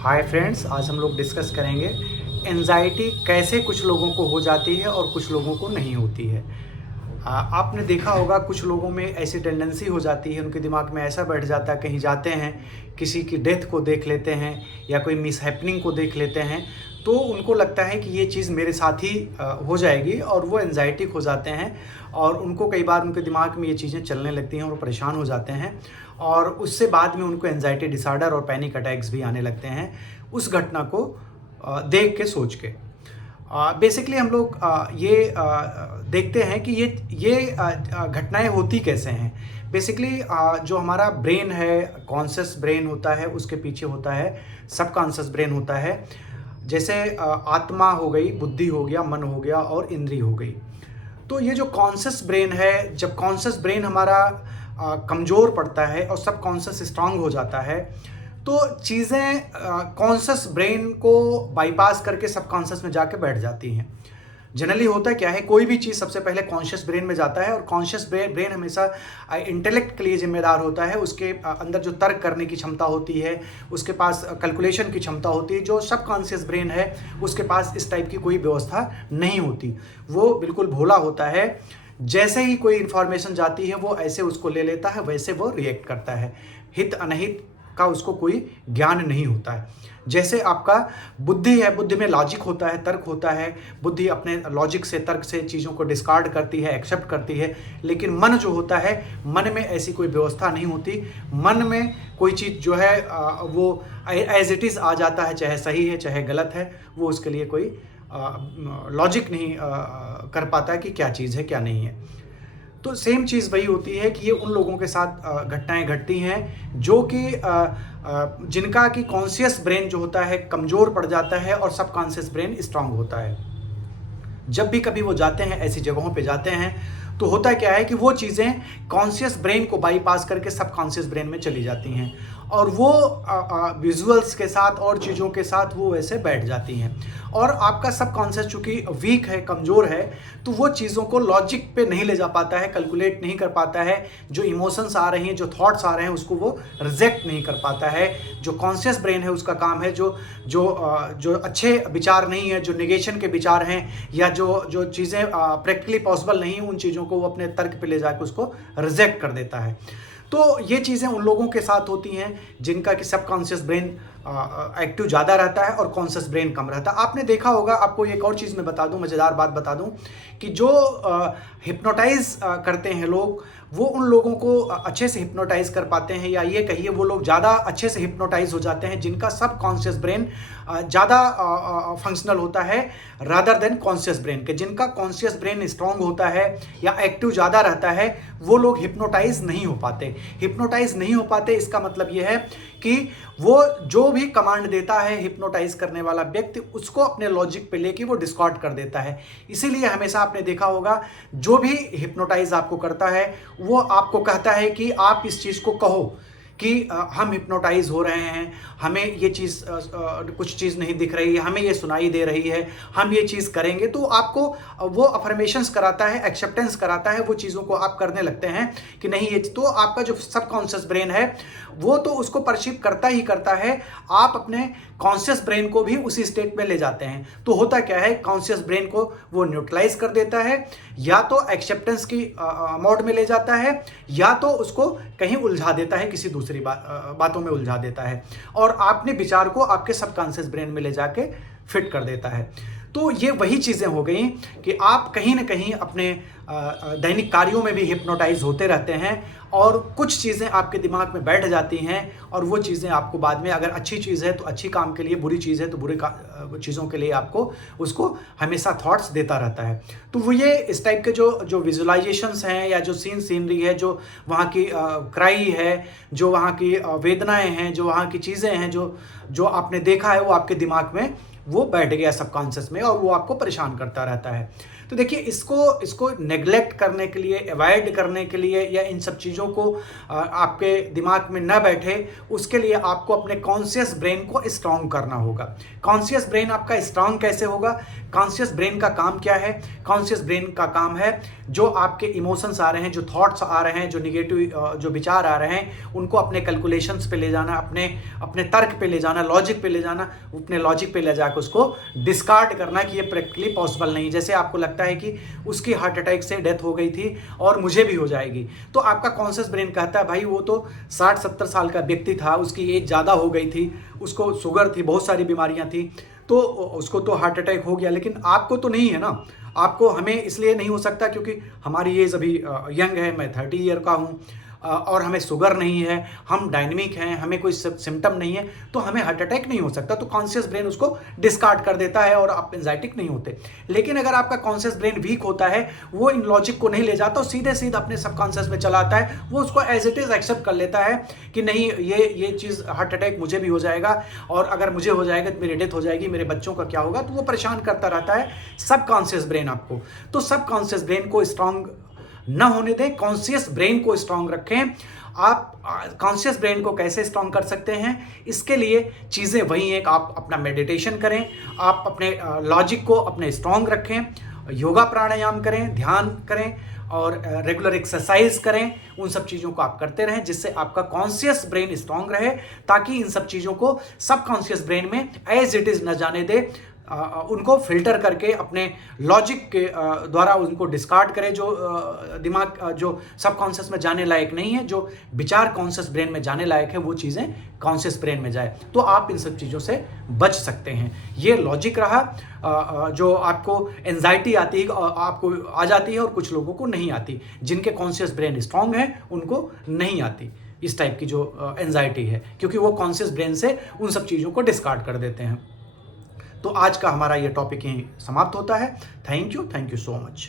Hi friends, आज हम लोग डिस्कस करेंगे एंजाइटी कैसे कुछ लोगों को हो जाती है और कुछ लोगों को नहीं होती है। आपने देखा होगा कुछ लोगों में ऐसी टेंडेंसी हो जाती है, उनके दिमाग में ऐसा बैठ जाता है, कहीं जाते हैं किसी की डेथ को देख लेते हैं या कोई मिस हैपनिंग को देख लेते हैं तो उनको लगता है कि ये चीज़ मेरे साथ ही हो जाएगी और वो एंजाइटिक हो जाते हैं और उनको कई बार उनके दिमाग में ये चीज़ें चलने लगती हैं और वो परेशान हो जाते हैं और उससे बाद में उनको एंजाइटी डिसऑर्डर और पैनिक अटैक्स भी आने लगते हैं उस घटना को देख के सोच के। बेसिकली हम लोग ये देखते हैं कि ये घटनाएं होती कैसे हैं। बेसिकली जो हमारा ब्रेन है, कॉन्शियस ब्रेन होता है, उसके पीछे होता है सबकॉन्शियस ब्रेन होता है। जैसे आत्मा हो गई, बुद्धि हो गया, मन हो गया और इंद्रिय हो गई। तो ये जो कॉन्शियस ब्रेन है, जब कॉन्शियस ब्रेन हमारा कमज़ोर पड़ता है और सबकॉन्शियस स्ट्रांग हो जाता है तो चीज़ें कॉन्शियस ब्रेन को बाईपास करके सबकॉन्शियस में जाके बैठ जाती हैं। जनरली होता क्या है, कोई भी चीज़ सबसे पहले कॉन्शियस ब्रेन में जाता है और कॉन्शियस ब्रेन हमेशा इंटेलेक्ट के लिए जिम्मेदार होता है। उसके अंदर जो तर्क करने की क्षमता होती है, उसके पास कैलकुलेशन की क्षमता होती है। जो सबकॉन्शियस ब्रेन है उसके पास इस टाइप की कोई व्यवस्था नहीं होती, वो बिल्कुल भोला होता है। जैसे ही कोई इन्फॉर्मेशन जाती है वो ऐसे उसको ले लेता है, वैसे वो रिएक्ट करता है। हित अनहित का उसको कोई ज्ञान नहीं होता है। जैसे आपका बुद्धि है, बुद्धि में लॉजिक होता है, तर्क होता है। बुद्धि अपने लॉजिक से, तर्क से चीज़ों को डिस्कार्ड करती है, एक्सेप्ट करती है। लेकिन मन जो होता है, मन में ऐसी कोई व्यवस्था नहीं होती। मन में कोई चीज़ जो है वो एज इट इज़ आ जाता है, चाहे सही है चाहे गलत है। वो उसके लिए कोई लॉजिक नहीं कर पाता है कि क्या चीज़ है क्या नहीं है। तो सेम चीज़ वही होती है कि ये उन लोगों के साथ घटनाएं घटती हैं जो कि जिनका कि कॉन्शियस ब्रेन जो होता है कमज़ोर पड़ जाता है और सबकॉन्शियस ब्रेन स्ट्रांग होता है। जब भी कभी वो जाते हैं, ऐसी जगहों पे जाते हैं, तो होता क्या है कि वो चीज़ें कॉन्शियस ब्रेन को बाईपास करके सबकॉन्शियस ब्रेन में चली जाती हैं और वो विजुअल्स के साथ और चीज़ों के साथ वो वैसे बैठ जाती हैं। और आपका सबकॉन्शियस चूँकि वीक है, कमज़ोर है, तो वो चीज़ों को लॉजिक पे नहीं ले जा पाता है, कैलकुलेट नहीं कर पाता है। जो इमोशंस आ रही हैं, जो थॉट्स आ रहे हैं, उसको वो रिजेक्ट नहीं कर पाता है। जो कॉन्शियस ब्रेन है उसका काम है जो अच्छे विचार नहीं है, जो नेगेशन के विचार हैं या जो चीज़ें प्रैक्टिकली पॉसिबल नहीं, उन चीज़ों को वो अपने तर्क पे ले जाकर उसको रिजेक्ट कर देता है। तो ये चीज़ें उन लोगों के साथ होती हैं जिनका कि सबकॉन्शियस ब्रेन एक्टिव ज़्यादा रहता है और कॉन्शियस ब्रेन कम रहता है। आपने देखा होगा, आपको एक और चीज़ मैं बता दूं, मज़ेदार बात बता दूं कि जो हिप्नोटाइज करते हैं लोग, वो उन लोगों को अच्छे से हिप्नोटाइज कर पाते हैं, या ये कहिए वो लोग ज़्यादा अच्छे से हिप्नोटाइज हो जाते हैं जिनका सबकॉन्शियस ब्रेन ज़्यादा फंक्शनल होता है रादर देन कॉन्शियस ब्रेन के। जिनका कॉन्शियस ब्रेन स्ट्रांग होता है या एक्टिव ज़्यादा रहता है, वो लोग हिप्नोटाइज नहीं हो पाते। हिप्नोटाइज नहीं हो पाते इसका मतलब ये है कि वो जो भी कमांड देता है हिप्नोटाइज करने वाला व्यक्ति, उसको अपने लॉजिक पे लेके वो डिस्कार्ड कर देता है। इसीलिए हमेशा आपने देखा होगा, जो भी हिप्नोटाइज आपको करता है वो आपको कहता है कि आप इस चीज़ को कहो कि हम हिप्नोटाइज हो रहे हैं, हमें ये चीज़ कुछ चीज़ नहीं दिख रही है, हमें ये सुनाई दे रही है, हम ये चीज़ करेंगे। तो आपको वो अफर्मेशंस कराता है, एक्सेप्टेंस कराता है, वो चीज़ों को आप करने लगते हैं कि नहीं ये। तो आपका जो सबकॉन्शियस ब्रेन है वो तो उसको परसीव करता ही करता है, आप अपने कॉन्शियस ब्रेन को भी उसी स्टेट में ले जाते हैं। तो होता क्या है, कॉन्शियस ब्रेन को वो न्यूट्रलाइज कर देता है, या तो एक्सेप्टेंस की मोड में ले जाता है, या तो उसको कहीं उलझा देता है, किसी दूसरी बातों में उलझा देता है और अपने विचार को आपके सबकॉन्शियस ब्रेन में ले जाके फिट कर देता है। तो ये वही चीज़ें हो गई कि आप कहीं ना कहीं अपने दैनिक कार्यों में भी हिप्नोटाइज होते रहते हैं और कुछ चीज़ें आपके दिमाग में बैठ जाती हैं और वो चीज़ें आपको बाद में, अगर अच्छी चीज़ है तो अच्छी काम के लिए, बुरी चीज़ है तो बुरे चीज़ों के लिए आपको उसको हमेशा थॉट्स देता रहता है। तो वो ये इस टाइप के जो विजुअलाइजेशंस हैं या जो सीनरी है, जो वहाँ की क्राई है, जो वहाँ की वेदनाएँ हैं, जो वहाँ की चीज़ें हैं, जो आपने देखा है, वो आपके दिमाग में वो बैठ गया सबकॉन्शियस में और वो आपको परेशान करता रहता है। तो देखिए इसको नेग्लेक्ट करने के लिए, अवॉइड करने के लिए, या इन सब चीज़ों को आपके दिमाग में न बैठे, उसके लिए आपको अपने कॉन्शियस ब्रेन को स्ट्रांग करना होगा। कॉन्शियस ब्रेन आपका स्ट्रांग कैसे होगा? कॉन्शियस ब्रेन का काम क्या है? कॉन्शियस ब्रेन का काम है जो आपके इमोशंस आ रहे हैं, जो थॉट्स आ रहे हैं, जो निगेटिव जो विचार आ रहे हैं, उनको अपने कैलकुलेशंस पे ले जाना, अपने तर्क पे ले जाना, लॉजिक पे ले जाना, अपने लॉजिक पे ले जाकर उसको डिस्कार्ड करना कि ये प्रैक्टिकली पॉसिबल नहीं। जैसे आपको लगता है कि उसकी हार्ट अटैक से डेथ हो गई थी और मुझे भी हो जाएगी, तो आपका कॉन्शियस ब्रेन कहता है भाई वो तो 60-70 साल का व्यक्ति था, उसकी एज ज़्यादा हो गई थी, उसको शुगर थी, बहुत सारी बीमारियां थी, तो उसको तो हार्ट अटैक हो गया, लेकिन आपको तो नहीं है ना। आपको, हमें इसलिए नहीं हो सकता क्योंकि हमारी एज अभी यंग है, मैं 30 ईयर का हूँ, और हमें शुगर नहीं है, हम डायनेमिक हैं, हमें कोई सिम्टम नहीं है, तो हमें हार्ट अटैक नहीं हो सकता। तो कॉन्शियस ब्रेन उसको डिस्कार्ड कर देता है और आप एंजाइटिक नहीं होते। लेकिन अगर आपका कॉन्शियस ब्रेन वीक होता है, वो इन लॉजिक को नहीं ले जाता, सीधे सीधे अपने सबकॉन्शियस में चला आता है, वो उसको एज इट इज एक्सेप्ट कर लेता है कि नहीं, ये चीज़, हार्ट अटैक मुझे भी हो जाएगा, और अगर मुझे हो जाएगा तो मेरी डेथ हो जाएगी, मेरे बच्चों का क्या होगा, तो वो परेशान करता रहता है सबकॉन्शियस ब्रेन आपको। तो सबकॉन्शियस ब्रेन को स्ट्रांग न होने दें, कॉन्शियस ब्रेन को स्ट्रांग रखें। आप कॉन्शियस ब्रेन को कैसे स्ट्रांग कर सकते हैं? इसके लिए चीज़ें वही हैं कि आप अपना मेडिटेशन करें, आप अपने लॉजिक को अपने स्ट्रांग रखें, योगा प्राणायाम करें, ध्यान करें, और रेगुलर एक्सरसाइज करें। उन सब चीज़ों को आप करते रहें जिससे आपका कॉन्शियस ब्रेन स्ट्रांग रहे, ताकि इन सब चीज़ों को सबकॉन्शियस ब्रेन में एज इट इज़ न जाने दे, उनको फिल्टर करके अपने लॉजिक के द्वारा उनको डिस्कार्ड करें, जो दिमाग जो सबकॉन्शियस में जाने लायक नहीं है, जो विचार कॉन्शियस ब्रेन में जाने लायक है, वो चीज़ें कॉन्शियस ब्रेन में जाए, तो आप इन सब चीज़ों से बच सकते हैं। ये लॉजिक रहा जो आपको एंजाइटी आती है, आपको आ जाती है, और कुछ लोगों को नहीं आती। जिनके कॉन्शियस ब्रेन स्ट्रांग है उनको नहीं आती इस टाइप की जो एंजाइटी है, क्योंकि वो कॉन्शियस ब्रेन से उन सब चीज़ों को डिस्कार्ड कर देते हैं। तो आज का हमारा ये टॉपिक यहीं समाप्त होता है। Thank you so much.